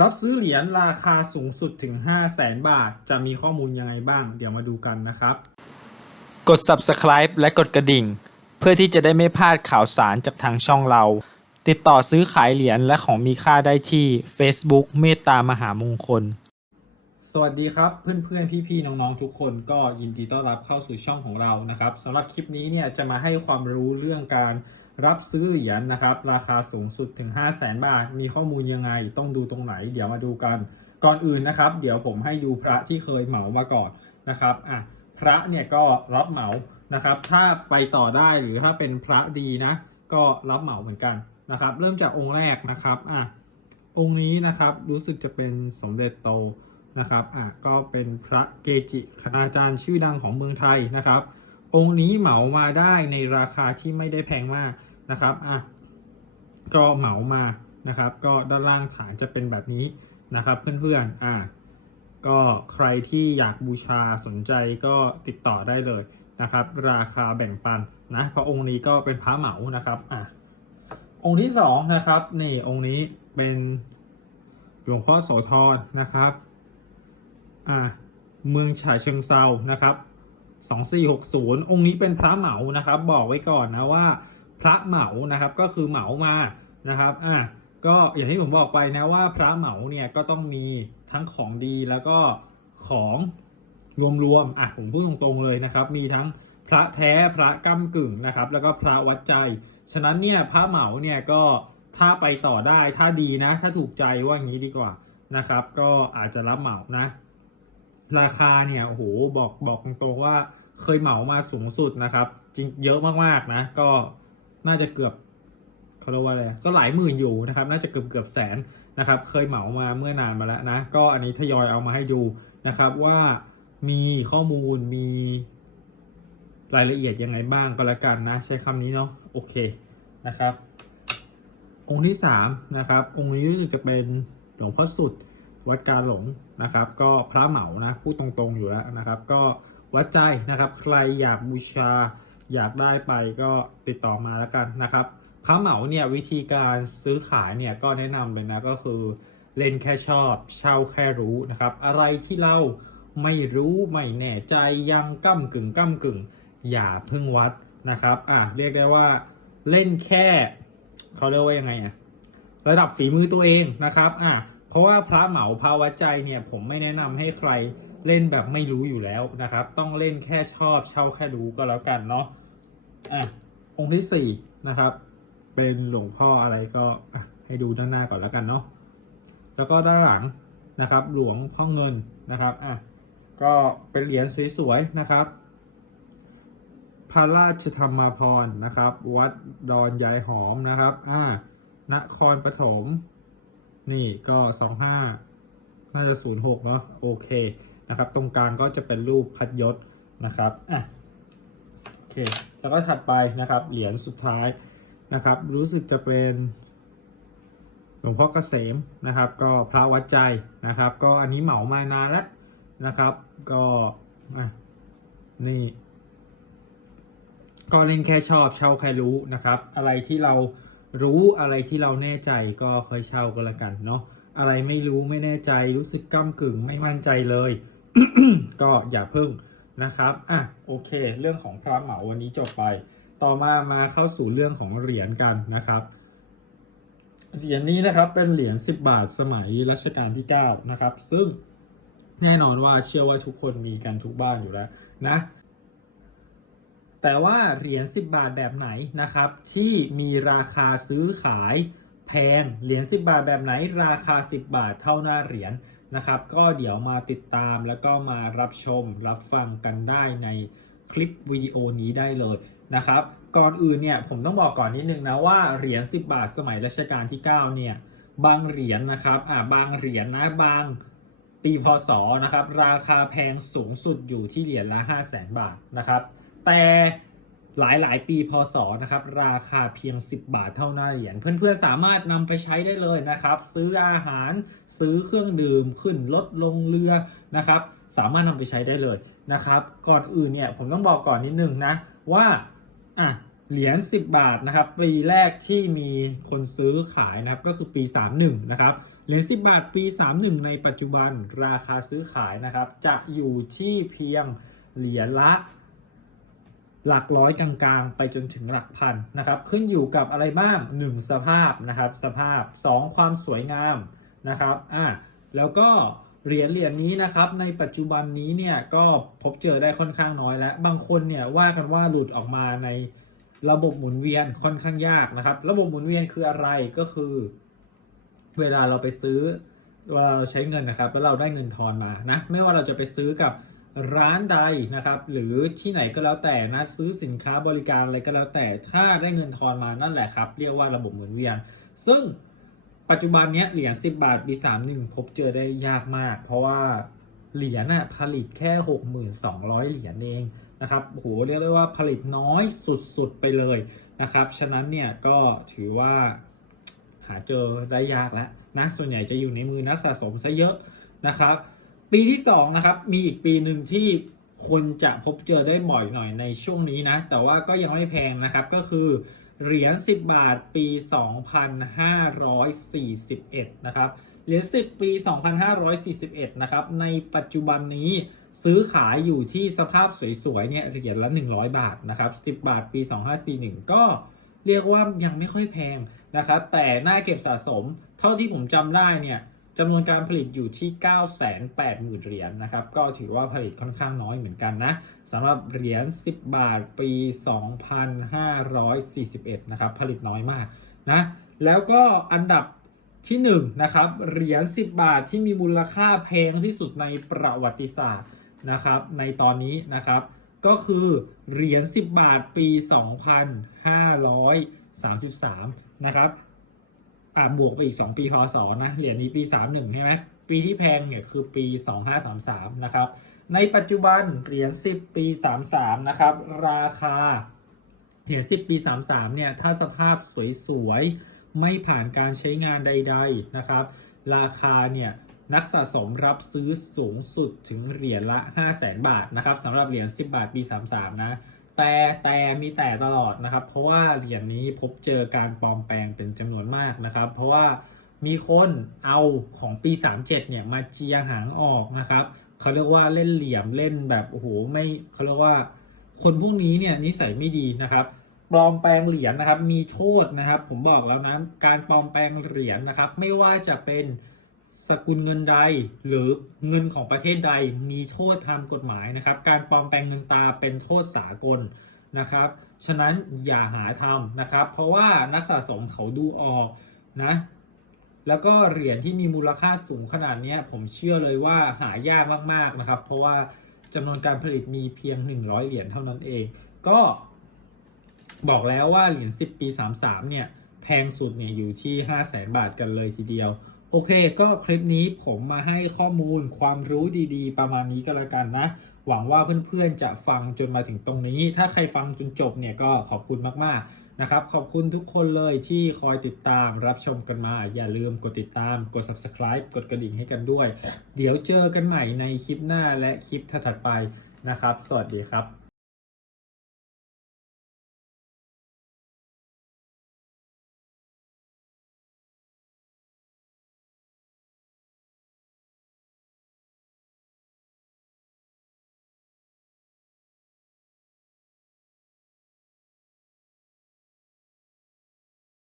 รับซื้อเหรียญราคาสูงสุดถึง 5 0 0แสนบาท จะมีข้อมูลยังไงบ้าง เดี๋ยวมาดูกันนะครับ กด subscribe และกดกระดิ่ง เพื่อที่จะได้ไม่พลาดข่าวสารจากทางช่องเรา ติดต่อซื้อขายเหรียญและของมีค่าได้ที่ Facebook เมตตามหามงคล สวัสดีครับเพื่อนๆ พี่ๆ น้องๆ ทุกคนก็ยินดีต้อนรับเข้าสู่ช่องของเรานะครับสำหรับคลิปนี้เนี่ยจะมาให้ความรู้เรื่องการ รับซื้อเหรียญนะครับ ราคาสูงสุดถึง 5 0 0แสนบาท มีข้อมูลยังไงต้องดูตรงไหน เดี๋ยวมาดูกัน ก่อนอื่นนะครับ เดี๋ยวผมให้ดูพระที่เคยเหมามาก่อนนะครับอะพระเนี่ยก็รับเหมานะครับ ถ้าไปต่อได้หรือถ้าเป็นพระดีนะ ก็รับเหมาเหมือนกันนะครับ เริ่มจากองค์แรกนะครับอะองค์นี้นะครับรู้สึกจะเป็นสมเด็จโตนะครับอะก็เป็นพระเกจิคณาจารย์ชื่อดังของเมืองไทยนะครับ องค์นี้เหมามาได้ในราคาที่ไม่ได้แพงมาก นะครับอะก็เหมามานะครับ ก็ด้านล่างฐานจะเป็นแบบนี้นะครับ เพื่อนๆอะก็ใครที่อยากบูชาสนใจก็ติดต่อได้เลยนะครับ ราคาแบ่งปันนะเพราะองค์นี้ก็เป็นพระเหมานะครับอะองค์ที่สองนะครับนี่องค์นี้เป็นหลวงพ่อโสธรนะครับอ่าเมืองฉะเชิงเซานะครับ2460 องค์นี้เป็นพระเหมานะครับ บอกไว้ก่อนนะว่า พระเหมานะครับก็คือเหมามานะครับอ่าก็อย่างที่ผมบอกไปนะว่าพระเหมาเนี่ยก็ต้องมีทั้งของดีแล้วก็ของรวมๆอะผมพูดตรงๆเลยนะครับ มีทั้งพระแท้พระก้ากึ่งนะครับ แล้วก็พระวัดใจฉะนั้นเนี่ยพระเหมาเนี่ยก็ถ้าไปต่อได้ถ้าดีนะ ถ้าถูกใจว่าอย่างนี้ดีกว่านะครับ ก็อาจจะรับเหมานะ ราคาเนี่ยโอ้โหบอกบอกตรงๆว่าเคยเหมามาสูงสุดนะครับ จริงเยอะมากๆนะ ก็ น่าจะเกือบเขาเรียกว่าอะไรก็หลายหมื่นอยู่นะครับ น่าจะเกือบเกือบแสนนะครับ เคยเหมามาเมื่อนานมาแล้วนะ ก็อันนี้ทยอยเอามาให้ดูนะครับว่ามีข้อมูลมีรายละเอียดยังไงบ้างก็แล้วกันนะ ใช้คำนี้เนาะโอเคนะครับ องค์ที่สามนะครับองค์นี้รู้สึกจะเป็นหลวงพ่อสุดวัดกาหลงนะครับ ก็พระเหมานะพูดตรงๆอยู่แล้วนะครับ ก็วัดใจนะครับ ใครอยากบูชา อยากได้ไปก็ติดต่อมาแล้วกันนะครับพระเหมาเนี่ยวิธีการซื้อขายเนี่ยก็แนะนำเลยนะก็คือเล่นแค่ชอบเช่าแค่รู้นะครับ อะไรที่เราไม่รู้ไม่แน่ใจยังก้ากึ่งก้ากึ่ง อย่าพึ่งวัดนะครับอะเรียกได้ว่าเล่นแค่เขาเรียกว่ายังไงอะระดับฝีมือตัวเองนะครับอะเพราะว่าพระเหมาพระวัดใจเนี่ยผมไม่แนะนำให้ใครเล่นแบบไม่รู้อยู่แล้วนะครับ ต้องเล่นแค่ชอบเช่าแค่รู้ก็แล้วกันเนาะ อะองค์ที่สี่นะครับ เป็นหลวงพ่ออะไรก็ให้ดูด้านหน้าก่อนแล้วกันเนาะแล้วก็ด้านหลังนะครับ หลวงพ่อเงินนะครับอะก็เป็นเหรียญสวยๆนะครับ พระราชธรรมาภรนะครับ วัดดอนยายหอมนะครับอ่านครปฐมนี่ก็สองห้าน่าจะศูนย์หกเนาะโอเคนะครับ ตรงกลางก็จะเป็นรูปพัดยศนะครับอะ เค แล้วก็ถัดไปนะครับ เหรียญสุดท้ายนะครับ รู้สึกจะเป็นหลวงพ่อเกษมนะครับ ก็พระวัดใจนะครับ ก็อันนี้เหมามานานแล้วนะครับ ก็นี่ก็เล่นแค่ชอบเช่าแค่รู้นะครับ อะไรที่เรารู้อะไรที่เราแน่ใจก็ค่อยเช่าก็แล้วกันเนาะอะไรไม่รู้ไม่แน่ใจรู้สึกก้ากึ่งไม่มั่นใจเลย ก็อย่าเพึ่ง นะครับอะโอเค เรื่องของพระเหมาวันนี้จบไป ต่อมามาเข้าสู่เรื่องของเหรียญกันนะครับเหรียญนี้นะครับเป็นเหรียญ10 บาทสมัยรัชกาลที่9นะครับซึ่งแน่นอนว่าเชื่อว่าทุกคนมีกันทุกบ้านอยู่แล้วนะแต่ว่าเหรียญ10 บาทแบบไหนนะครับ ที่มีราคาซื้อขายแพงเหรียญ10 บาทแบบไหน ราคา 10 บาทเท่าหน้าเหรียญ นะครับ ก็เดี๋ยวมาติดตามแล้วก็มารับชมรับฟังกันได้ในคลิปวิดีโอนี้ได้เลยนะครับ ก่อนอื่นเนี่ยผมต้องบอกก่อนนิดนึงนะว่าเหรียญ 10 บาทสมัยรัชกาลที่ 9 เนี่ยบางเหรียญนะครับอ่าบางเหรียญนะบางปีพศนะครับ ราคาแพงสูงสุดอยู่ที่เหรียญละ 5 0 0แสนบาทนะครับ แต่ หลายหลายปีพศนะครับ ราคาเพียง 10 บาทเท่าหน้าเหรียญเพื่อนๆสามารถนำไปใช้ได้เลยนะครับ ซื้ออาหารซื้อเครื่องดื่มขึ้นรถลงเรือนะครับ สามารถนำไปใช้ได้เลยนะครับ ก่อนอื่นเนี่ยผมต้องบอกก่อนนิดนึงนะว่าอะเหรียญ10 บาทนะครับ ปีแรกที่มีคนซื้อขายนะครับก็คือปี 31 นะครับเหรียญ10 บาทปี 31 ในปัจจุบันราคาซื้อขายนะครับ จะอยู่ที่เพียงเหรียญละ หลักร้อยกลางๆ ไปจนถึงหลักพันนะครับ ขึ้นอยู่กับอะไรบ้าง 1 สภาพนะครับ สภาพ 2 ความสวยงามนะครับอะแล้วก็เหรียญเหรียญนี้นะครับ ในปัจจุบันนี้เนี่ยก็พบเจอได้ค่อนข้างน้อยแล้ว บางคนเนี่ยว่ากันว่าหลุดออกมาในระบบหมุนเวียนค่อนข้างยากนะครับ ระบบหมุนเวียนคืออะไรก็คือ เวลาเราไปซื้อเวลาเราใช้เงินนะครับแล้วเราได้เงินทอนมานะ ไม่ว่าเราจะไปซื้อกับ ร้านใดนะครับ หรือที่ไหนก็แล้วแต่นะซื้อสินค้าบริการอะไรก็แล้วแต่ถ้าได้เงินทอนมานั่นแหละครับ เรียกว่าระบบหมุนเวียน ซึ่งปัจจุบันนี้เหรียญ10 บาทปี31 พบเจอได้ยากมาก เพราะว่าเหรียญน่ะผลิตแค่ 6,200 เหรียญเองนะครับโหเรียกได้ว่าผลิตน้อยสุดๆไปเลยนะครับ ฉะนั้นเนี่ยก็ถือว่าหาเจอได้ยากแล้วนะส่วนใหญ่จะอยู่ในมือนักสะสมซะเยอะนะครับ ปีที่2นะครับ มีอีกปีหนึ่งที่คนจะพบเจอได้บ่อยหน่อยในช่วงนี้นะ แต่ว่าก็ยังไม่แพงนะครับก็คือเหรียญ 10 บาทปี 2541 นะครับ เหรียญ 10 ปี 2541 นะครับ ในปัจจุบันนี้ซื้อขายอยู่ที่สภาพสวยๆ เนี่ย เหรียญละ 100 บาท นะครับ 10 บาทปี 2541 ก็เรียกว่ายังไม่ค่อยแพงนะครับ แต่หน้าเก็บสะสม เท่าที่ผมจำได้เนี่ย จำนวนการผลิตอยู่ที่ 980,000 เหรียญนะครับ ก็ถือว่าผลิตค่อนข้างน้อยเหมือนกันนะสำหรับเหรียญ 10 บาทปี 2541 นะครับ ผลิตน้อยมากนะ แล้วก็อันดับที่1นะครับ เหรียญ 10 บาทที่มีมูลค่าแพงที่สุดในประวัติศาสตร์นะครับ ในตอนนี้นะครับ ก็คือเหรียญ 10 บาทปี 2533 นะครับ อ่าบวกไปอีก 2 ปีพศนะเหรียญนี้ปี 31 ใช่ไหมปีที่แพงเนี่ยคือปี 2533 นะครับ ในปัจจุบันเหรียญ10 ปี 33 นะครับ ราคาเหรียญ10 ปี 33 เนี่ย ถ้าสภาพสวยๆ ไม่ผ่านการใช้งานใด ๆ นะครับ ราคาเนี่ยนักสะสมรับซื้อสูงสุดถึงเหรียญละ 5 0 0แสนบาทนะครับสำหรับเหรียญ10 บาทปี 33 นะ แต่แต่มีแต่ตลอดนะครับ เพราะว่าเหรียญนี้พบเจอการปลอมแปลงเป็นจำนวนมากนะครับ เพราะว่ามีคนเอาของปี 37 เนี่ยมาเจียหางออกนะครับเขาเรียกว่าเล่นเหลี่ยมเล่นแบบโอ้โหไม่เขาเรียกว่า คนพวกนี้เนี่ยนิสัยไม่ดีนะครับปลอมแปลงเหรียญนะครับ มีโทษนะครับ ผมบอกแล้วนะการปลอมแปลงเหรียญนะครับ ไม่ว่าจะเป็น สกุลเงินใดหรือเงินของประเทศใดมีโทษทางกฎหมายนะครับ การปลอมแปลงเงินตาเป็นโทษสากลนะครับ ฉะนั้นอย่าหาทำนะครับ เพราะว่านักสะสมเขาดูออกนะแล้วก็เหรียญที่มีมูลค่าสูงขนาดนี้ผมเชื่อเลยว่าหายากมากๆนะครับ เพราะว่าจำนวนการผลิตมีเพียง 100 เหรียญเท่านั้นเอง ก็บอกแล้วว่าเหรียญ10 ปี 33 เนี่ย แพงสุดเนี่ยอยู่ที่ 5 0 0แสนบาทกันเลยทีเดียว โอเค ก็คลิปนี้ผมมาให้ข้อมูลความรู้ดีๆ ประมาณนี้ก็แล้วกันนะ หวังว่าเพื่อนๆจะฟังจนมาถึงตรงนี้ ถ้าใครฟังจนจบเนี่ยก็ขอบคุณมากๆนะครับ ขอบคุณทุกคนเลยที่คอยติดตามรับชมกันมา อย่าลืมกดติดตาม กด subscribe กดกระดิ่งให้กันด้วย เดี๋ยวเจอกันใหม่ในคลิปหน้าและคลิปถัดๆไปนะครับ สวัสดีครับ